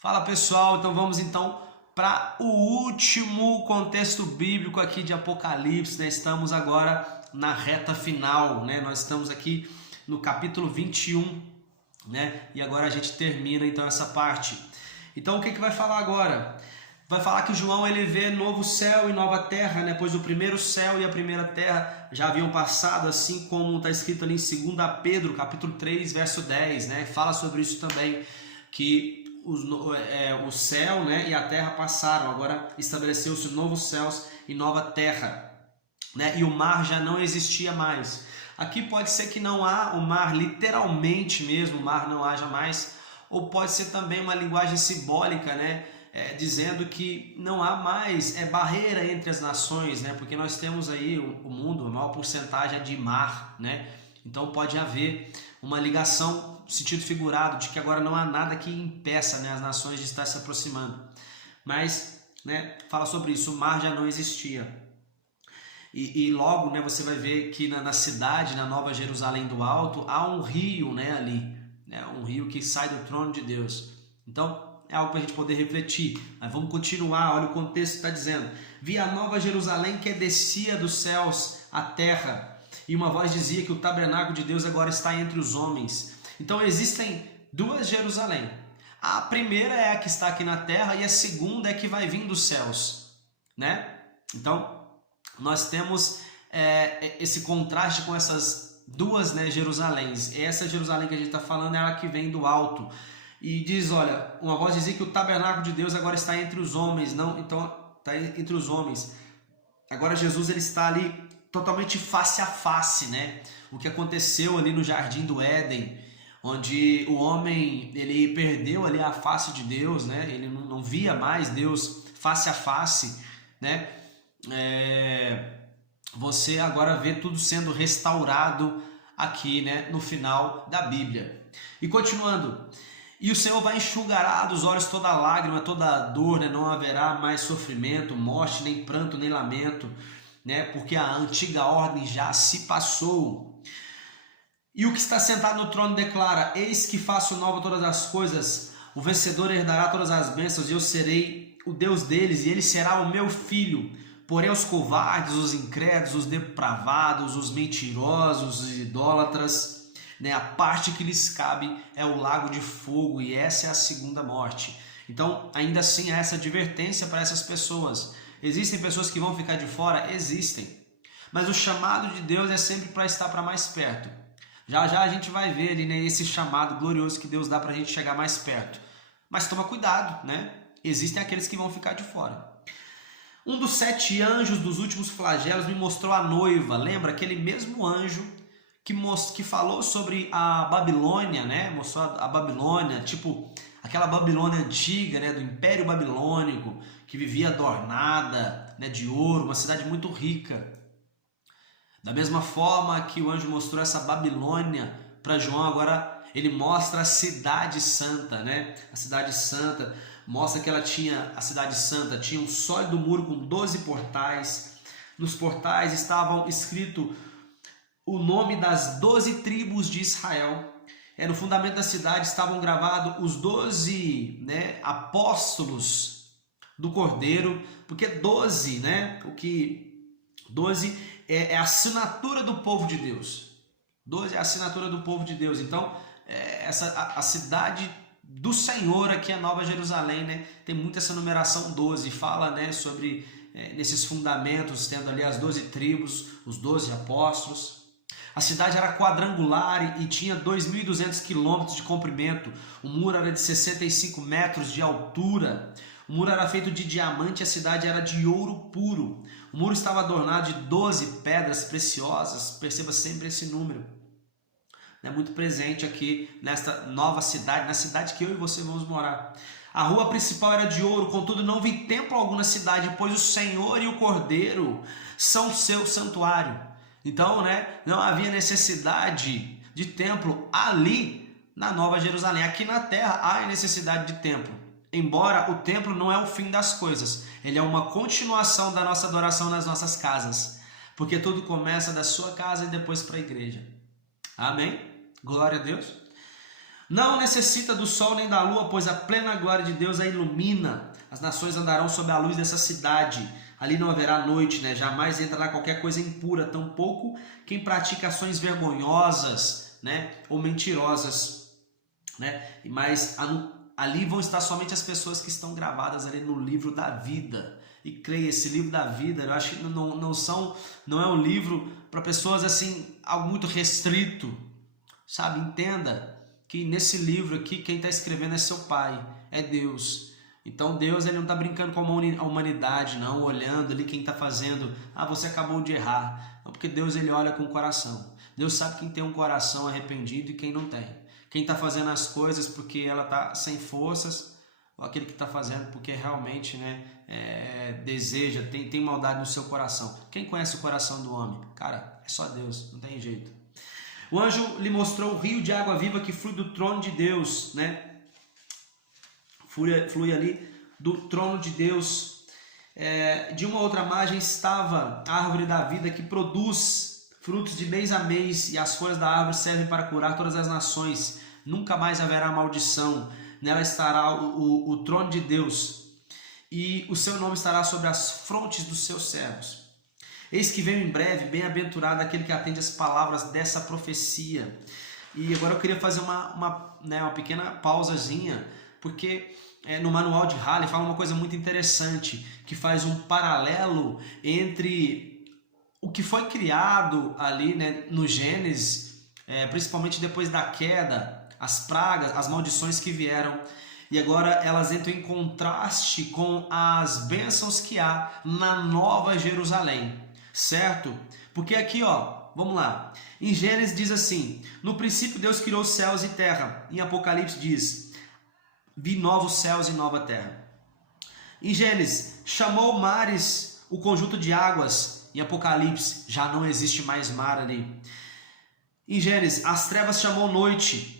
Fala pessoal, então vamos para o último contexto bíblico aqui de Apocalipse, né? Estamos agora na reta final, né? Nós estamos aqui no capítulo 21, né? E agora a gente termina então essa parte. Então o que vai falar agora? Vai falar que João ele vê novo céu e nova terra, né? Pois o primeiro céu e a primeira terra já haviam passado, assim como está escrito ali em 2 Pedro, capítulo 3, verso 10, né? Fala sobre isso também, que o céu, né, e a terra passaram, agora estabeleceu-se novos céus e nova terra, né? E o mar já não existia mais. Aqui pode ser que não há o mar literalmente mesmo, o mar não haja mais, ou pode ser também uma linguagem simbólica, né? Dizendo que não há mais barreira entre as nações, né? Porque nós temos aí o mundo, a maior porcentagem é de mar, né? Então pode haver uma ligação no sentido figurado de que agora não há nada que impeça, né, as nações de estar se aproximando. Mas, né, fala sobre isso, o mar já não existia. E logo, né, você vai ver que na cidade, na Nova Jerusalém do Alto, há um rio, né, ali, né, um rio que sai do trono de Deus. Então é algo para a gente poder refletir. Mas vamos continuar, olha o contexto que está dizendo. Vi a Nova Jerusalém que descia dos céus à terra, e uma voz dizia que o tabernáculo de Deus agora está entre os homens. Então existem duas Jerusalém. A primeira é a que está aqui na terra e a segunda é que vai vir dos céus, né? Então nós temos esse contraste com essas duas, né, Jerusaléns. Essa Jerusalém que a gente está falando é a que vem do alto. E diz, olha, uma voz dizia que o tabernáculo de Deus agora está entre os homens, não, então está entre os homens. Agora Jesus ele está ali totalmente face a face, né? O que aconteceu ali no Jardim do Éden, onde o homem ele perdeu ali a face de Deus, né? Ele não via mais Deus face a face, né? Você agora vê tudo sendo restaurado aqui, né? No final da Bíblia. E continuando. E o Senhor vai enxugar dos olhos toda lágrima, toda dor, né? Não haverá mais sofrimento, morte, nem pranto, nem lamento, né? Porque a antiga ordem já se passou. E o que está sentado no trono declara: eis que faço nova todas as coisas, o vencedor herdará todas as bênçãos, e eu serei o Deus deles, e ele será o meu filho. Porém os covardes, os incrédulos, os depravados, os mentirosos, os idólatras, né, a parte que lhes cabe é o lago de fogo, e essa é a segunda morte. Então ainda assim há essa advertência para essas pessoas. Existem pessoas que vão ficar de fora? Existem. Mas o chamado de Deus é sempre para estar para mais perto. Já já a gente vai ver ali, né, esse chamado glorioso que Deus dá para a gente chegar mais perto. Mas toma cuidado, né? Existem aqueles que vão ficar de fora. Um dos 7 anjos dos últimos flagelos me mostrou a noiva. Lembra? Aquele mesmo anjo que falou sobre a Babilônia, né? Mostrou a Babilônia, tipo aquela Babilônia antiga, né, do Império Babilônico, que vivia adornada, né, de ouro, uma cidade muito rica. Da mesma forma que o anjo mostrou essa Babilônia para João, agora ele mostra a cidade santa, né? A cidade santa, mostra que a cidade santa tinha um sólido muro com 12 portais. Nos portais estavam escrito o nome das 12 tribos de Israel. No fundamento da cidade estavam gravados os 12, né, apóstolos do Cordeiro, porque 12, né, 12 é a assinatura do povo de Deus. 12 é a assinatura do povo de Deus. Então, a cidade do Senhor aqui, a Nova Jerusalém, né, tem muito essa numeração 12, fala, né, sobre nesses fundamentos, tendo ali as 12 tribos, os 12 apóstolos. A cidade era quadrangular e tinha 2.200 quilômetros de comprimento. O muro era de 65 metros de altura. O muro era feito de diamante e a cidade era de ouro puro. O muro estava adornado de 12 pedras preciosas. Perceba sempre esse número. É muito presente aqui nesta nova cidade, na cidade que eu e você vamos morar. A rua principal era de ouro, contudo não vi templo algum na cidade, pois o Senhor e o Cordeiro são seu santuário. Então, né, não havia necessidade de templo ali na Nova Jerusalém. Aqui na terra há necessidade de templo. Embora o templo não é o fim das coisas, ele é uma continuação da nossa adoração nas nossas casas. Porque tudo começa da sua casa e depois para a igreja. Amém? Glória a Deus. Não necessita do sol nem da lua, pois a plena glória de Deus a ilumina. As nações andarão sob a luz dessa cidade. Ali não haverá noite, né? Jamais entrará qualquer coisa impura, tampouco quem pratica ações vergonhosas, né? Ou mentirosas, né? Mas ali vão estar somente as pessoas que estão gravadas ali no livro da vida. E creia, esse livro da vida, eu acho que não é um livro para pessoas assim, algo muito restrito, sabe? Entenda que nesse livro aqui, quem está escrevendo é seu pai, é Deus. Então Deus, ele não está brincando com a humanidade, não, olhando ali quem está fazendo. Ah, você acabou de errar. Não, porque Deus, ele olha com o coração. Deus sabe quem tem um coração arrependido e quem não tem. Quem está fazendo as coisas porque ela está sem forças, ou aquele que está fazendo porque realmente, né, deseja, tem maldade no seu coração. Quem conhece o coração do homem? Cara, é só Deus, não tem jeito. O anjo lhe mostrou o rio de água viva que flui do trono de Deus, né? Flui ali do trono de Deus. De uma outra margem estava a árvore da vida que produz frutos de mês a mês, e as folhas da árvore servem para curar todas as nações. Nunca mais haverá maldição. Nela estará o trono de Deus, e o seu nome estará sobre as frontes dos seus servos. Eis que venho em breve, bem-aventurado aquele que atende as palavras dessa profecia. E agora eu queria fazer uma pequena pausazinha, porque no manual de Halley fala uma coisa muito interessante, que faz um paralelo entre o que foi criado ali, né, no Gênesis, principalmente depois da queda, as pragas, as maldições que vieram, e agora elas entram em contraste com as bênçãos que há na Nova Jerusalém, certo? Porque aqui, ó, vamos lá, em Gênesis diz assim: no princípio Deus criou céus e terra. Em Apocalipse diz: vi novos céus e nova terra. Em Gênesis, chamou mares o conjunto de águas. Em Apocalipse, já não existe mais mar ali. Em Gênesis, as trevas chamou noite.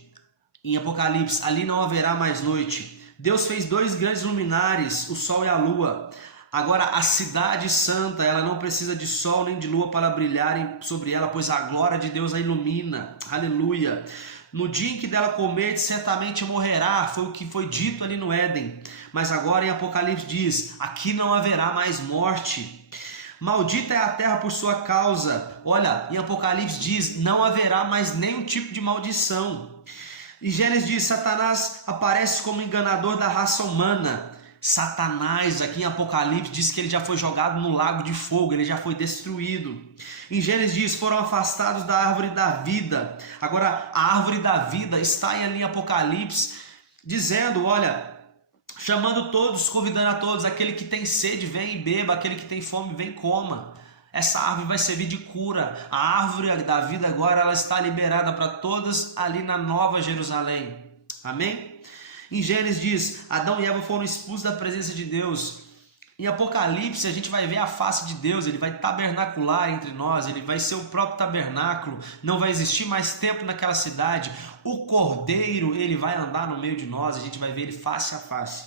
Em Apocalipse, ali não haverá mais noite. Deus fez dois grandes luminares, o sol e a lua. Agora a cidade santa, ela não precisa de sol nem de lua para brilharem sobre ela, pois a glória de Deus a ilumina. Aleluia. No dia em que dela comerdes, certamente morrerá, foi o que foi dito ali no Éden. Mas agora em Apocalipse diz: aqui não haverá mais morte. Maldita é a terra por sua causa. Olha, em Apocalipse diz: não haverá mais nenhum tipo de maldição. Em Gênesis diz: Satanás aparece como enganador da raça humana. Satanás, aqui em Apocalipse, diz que ele já foi jogado no lago de fogo, ele já foi destruído. Em Gênesis diz: foram afastados da árvore da vida. Agora, a árvore da vida está ali em Apocalipse, dizendo, olha, chamando todos, convidando a todos: aquele que tem sede, vem e beba, aquele que tem fome, vem e coma. Essa árvore vai servir de cura. A árvore da vida agora, ela está liberada para todas ali na Nova Jerusalém. Amém? Em Gênesis diz: Adão e Eva foram expulsos da presença de Deus. Em Apocalipse a gente vai ver a face de Deus, ele vai tabernacular entre nós, ele vai ser o próprio tabernáculo, não vai existir mais tempo naquela cidade. O Cordeiro, ele vai andar no meio de nós, a gente vai ver ele face a face.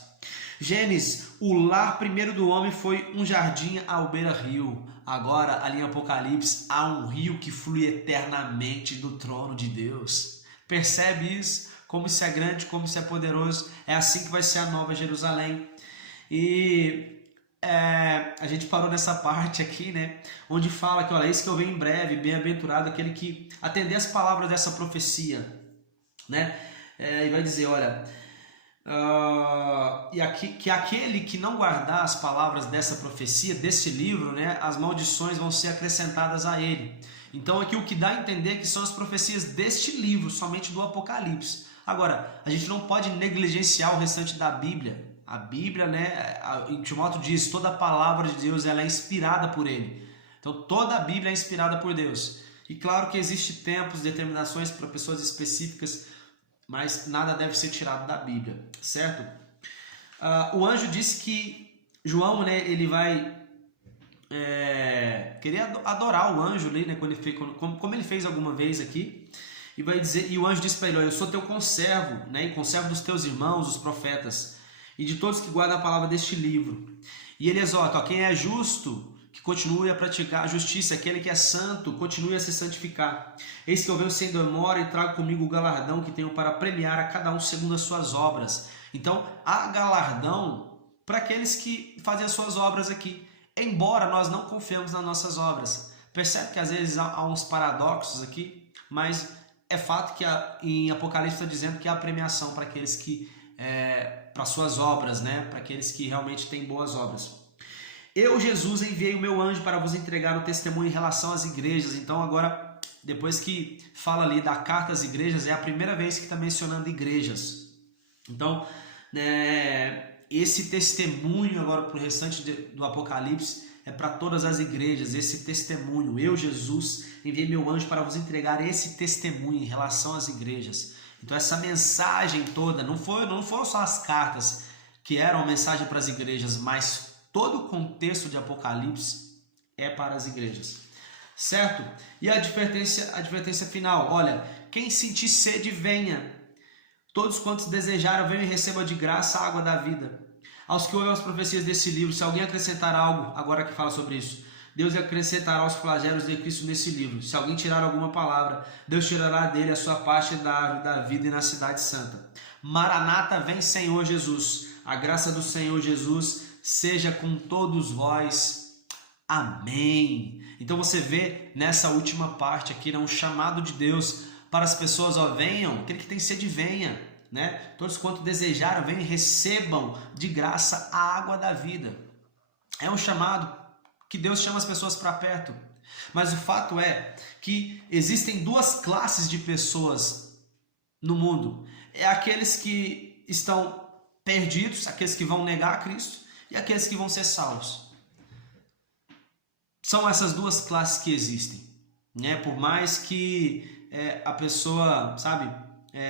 Gênesis, o lar primeiro do homem foi um jardim ao beira-rio. Agora, ali em Apocalipse, há um rio que flui eternamente do trono de Deus. Percebe isso? Como isso é grande, como isso é poderoso. É assim que vai ser a Nova Jerusalém. E a gente parou nessa parte aqui, né, onde fala que, olha, eis que eu venho em breve, bem-aventurado aquele que atender as palavras dessa profecia, né? E vai dizer, olha, que aquele que não guardar as palavras dessa profecia, desse livro, né, as maldições vão ser acrescentadas a ele. Então aqui o que dá a entender que são as profecias deste livro, somente do Apocalipse. Agora, a gente não pode negligenciar o restante da Bíblia. A Bíblia, né, em Timóteo diz, toda a palavra de Deus ela é inspirada por ele. Então toda a Bíblia é inspirada por Deus. E claro que existe tempos, determinações para pessoas específicas, mas nada deve ser tirado da Bíblia, certo? O anjo disse que João, né, ele vai querer adorar o anjo ali, né, como ele fez alguma vez aqui, e vai dizer, e o anjo disse para ele: olha, eu sou teu conservo, né, e conservo dos teus irmãos, os profetas, e de todos que guardam a palavra deste livro. E ele exorta: quem é justo, que continue a praticar a justiça, aquele que é santo, continue a se santificar. Eis que eu venho sem demora e trago comigo o galardão que tenho para premiar a cada um segundo as suas obras. Então, há galardão para aqueles que fazem as suas obras aqui, embora nós não confiemos nas nossas obras. Percebe que às vezes há uns paradoxos aqui, mas é fato que em Apocalipse está dizendo que há premiação para aqueles que, para suas obras, né? Para aqueles que realmente têm boas obras. Eu, Jesus, enviei o meu anjo para vos entregar o testemunho em relação às igrejas. Então agora, depois que fala ali da carta às igrejas, é a primeira vez que está mencionando igrejas. Então, esse testemunho agora para o restante do Apocalipse é para todas as igrejas, esse testemunho. Eu, Jesus, enviei meu anjo para vos entregar esse testemunho em relação às igrejas. Então essa mensagem toda, não foram só as cartas que eram a mensagem para as igrejas, mas todo o contexto de Apocalipse é para as igrejas, certo? E a advertência final, olha, quem sentir sede, venha. Todos quantos desejaram, venham e recebam de graça a água da vida. Aos que ouvem as profecias desse livro, se alguém acrescentar algo, agora que fala sobre isso, Deus acrescentará os flagelos de Cristo nesse livro. Se alguém tirar alguma palavra, Deus tirará dele a sua parte da árvore da vida e na cidade santa. Maranata, vem Senhor Jesus. A graça do Senhor Jesus seja com todos vós. Amém. Então você vê nessa última parte aqui, né, um chamado de Deus para as pessoas, ó, venham, aquele que tem sede, venha, né? Todos quanto desejaram, venham e recebam de graça a água da vida. É um chamado que Deus chama as pessoas para perto. Mas o fato é que existem duas classes de pessoas no mundo. É aqueles que estão perdidos, aqueles que vão negar a Cristo, e aqueles que vão ser salvos. São essas duas classes que existem, né? Por mais que a pessoa, sabe,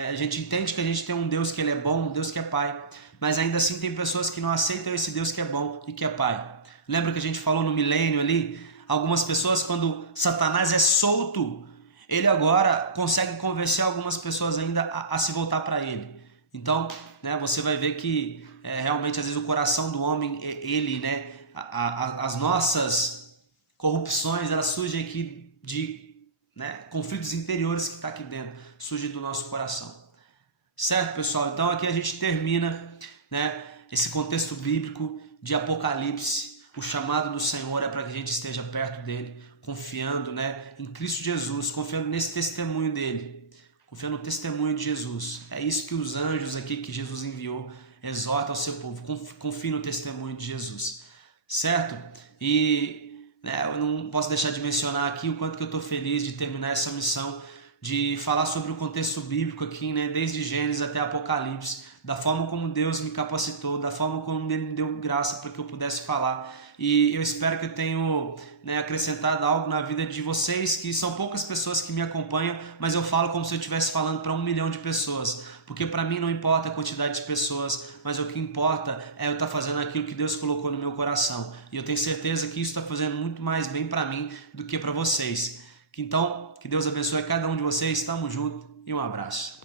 a gente entende que a gente tem um Deus que ele é bom, um Deus que é Pai, mas ainda assim tem pessoas que não aceitam esse Deus que é bom e que é Pai. Lembra que a gente falou no milênio ali? Algumas pessoas, quando Satanás é solto, ele agora consegue convencer algumas pessoas ainda a se voltar para ele. Então, né, você vai ver que realmente às vezes o coração do homem, ele, né, as nossas corrupções, elas surgem aqui de, né, conflitos interiores que está aqui dentro, surge do nosso coração. Certo, pessoal? Então aqui a gente termina, né, esse contexto bíblico de Apocalipse. O chamado do Senhor é para que a gente esteja perto dele, confiando, né, em Cristo Jesus, confiando nesse testemunho dele, confiando no testemunho de Jesus. É isso que os anjos aqui que Jesus enviou exortam ao seu povo. Confie no testemunho de Jesus, certo? E eu não posso deixar de mencionar aqui o quanto que eu estou feliz de terminar essa missão, de falar sobre o contexto bíblico aqui, né, desde Gênesis até Apocalipse, da forma como Deus me capacitou, da forma como Ele me deu graça para que eu pudesse falar. E eu espero que eu tenha, né, acrescentado algo na vida de vocês, que são poucas pessoas que me acompanham, mas eu falo como se eu estivesse falando para 1 milhão de pessoas. Porque para mim não importa a quantidade de pessoas, mas o que importa é eu estar fazendo aquilo que Deus colocou no meu coração. E eu tenho certeza que isso está fazendo muito mais bem para mim do que para vocês. Então, que Deus abençoe cada um de vocês. Tamo junto e um abraço.